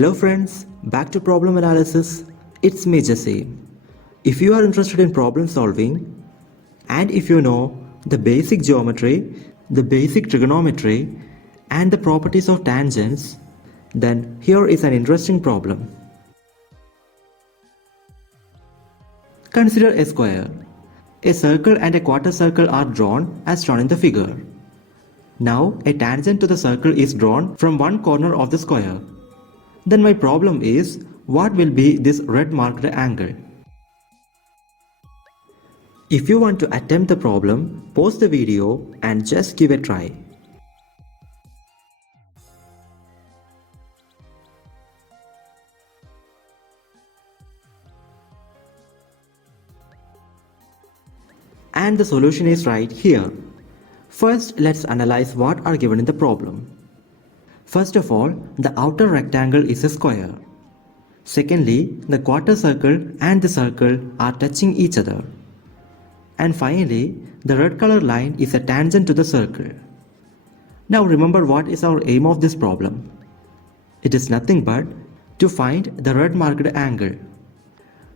Hello friends, back to problem analysis. It's me Jesse. If you are interested in problem solving and if you know the basic geometry, the basic trigonometry and the properties of tangents, then here is an interesting problem. Consider a square. A circle and a quarter circle are drawn as shown in the figure. Now a tangent to the circle is drawn from one corner of the square. Then my problem is, what will be this red marked angle? If you want to attempt the problem, pause the video and just give a try. And the solution is right here. First, let's analyze what are given in the problem. First of all, the outer rectangle is a square. Secondly, the quarter circle and the circle are touching each other. And finally, the red color line is a tangent to the circle. Now remember what is our aim of this problem. It is nothing but to find the red marked angle.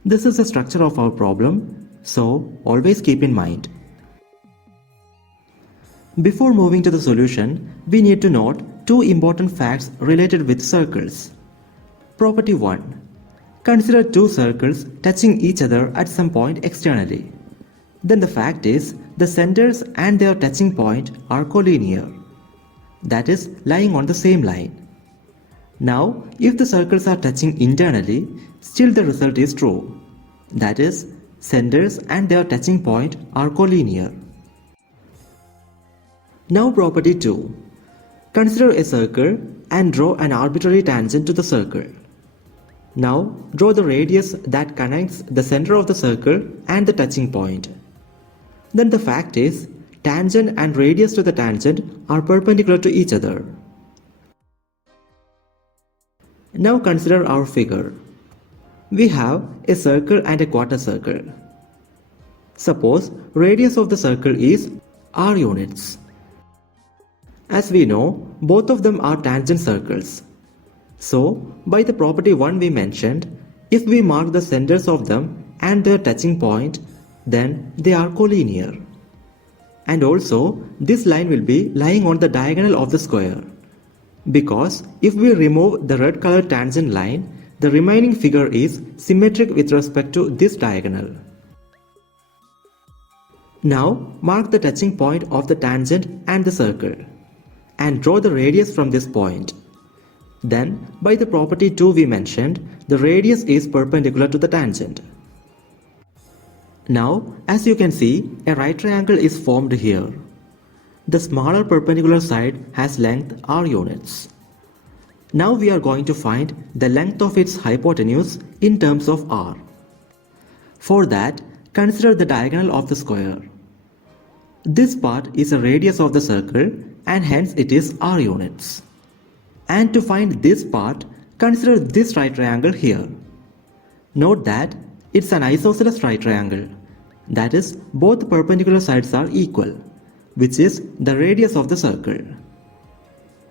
This is the structure of our problem, so always keep in mind. Before moving to the solution, we need to note two important facts related with circles. Property 1. Consider two circles touching each other at some point externally. Then the fact is, the centers and their touching point are collinear. That is, lying on the same line. Now, if the circles are touching internally, still the result is true. That is, centers and their touching point are collinear. Now property 2. Consider a circle and draw an arbitrary tangent to the circle. Now draw the radius that connects the center of the circle and the touching point. Then the fact is, tangent and radius to the tangent are perpendicular to each other. Now consider our figure. We have a circle and a quarter circle. Suppose radius of the circle is r units. As we know, both of them are tangent circles. So, by the property 1 we mentioned, if we mark the centers of them and their touching point, then they are collinear. And also, this line will be lying on the diagonal of the square. Because if we remove the red colored tangent line, the remaining figure is symmetric with respect to this diagonal. Now, mark the touching point of the tangent and the circle, and draw the radius from this point. Then, by the property 2 we mentioned, the radius is perpendicular to the tangent. Now, as you can see, a right triangle is formed here. The smaller perpendicular side has length r units. Now we are going to find the length of its hypotenuse in terms of r. For that, consider the diagonal of the square. This part is a radius of the circle and hence it is r units. And to find this part, consider this right triangle here. Note that it's an isosceles right triangle. That is, both perpendicular sides are equal, which is the radius of the circle.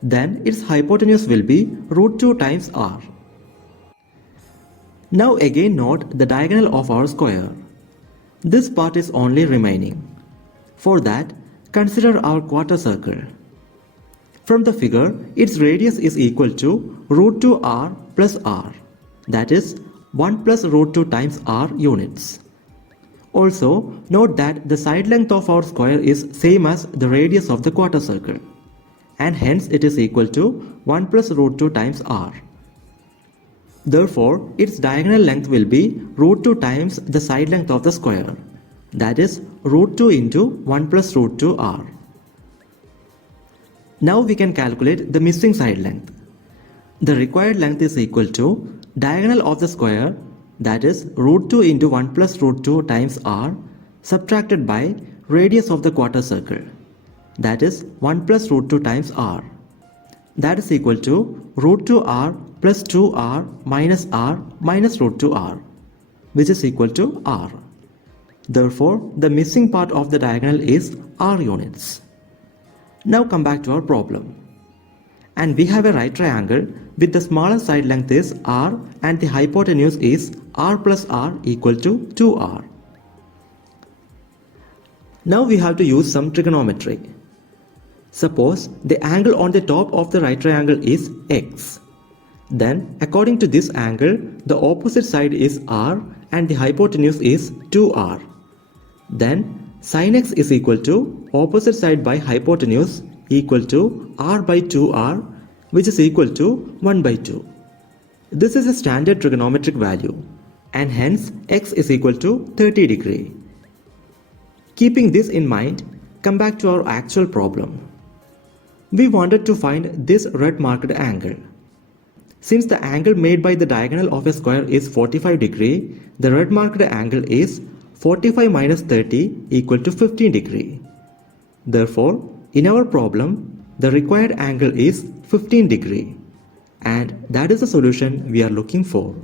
Then its hypotenuse will be √2 times r. Now again note the diagonal of our square. This part is only remaining. For that, consider our quarter circle. From the figure, its radius is equal to √2r plus r. That is 1 plus √2 times r units. Also, note that the side length of our square is same as the radius of the quarter circle. And hence it is equal to 1 plus √2 times r. Therefore, its diagonal length will be √2 times the side length of the square. That is √2 into 1 plus √2 r. Now we can calculate the missing side length. The required length is equal to diagonal of the square, that is √2 into 1 plus √2 times r, subtracted by radius of the quarter circle, that is 1 plus √2 times r. That is equal to √2r plus 2r minus r minus √2r, which is equal to r. Therefore, the missing part of the diagonal is r units. Now come back to our problem. And we have a right triangle with the smaller side length is r and the hypotenuse is r plus r equal to 2r. Now we have to use some trigonometry. Suppose the angle on the top of the right triangle is x. Then according to this angle, the opposite side is r and the hypotenuse is 2r. Then sin x is equal to opposite side by hypotenuse equal to r by 2r, which is equal to 1 by 2. This is a standard trigonometric value, and hence x is equal to 30 degree. Keeping this in mind, come back to our actual problem. We wanted to find this red marked angle. Since the angle made by the diagonal of a square is 45 degree, the red marked angle is 45 minus 30 equal to 15 degree. Therefore, in our problem, the required angle is 15 degree, and that is the solution we are looking for.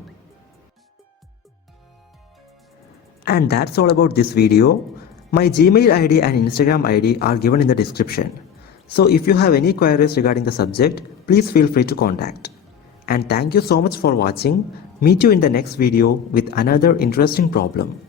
And that's all about this video. My Gmail ID and Instagram ID are given in the description. So if you have any queries regarding the subject, please feel free to contact. And thank you so much for watching. Meet you in the next video with another interesting problem.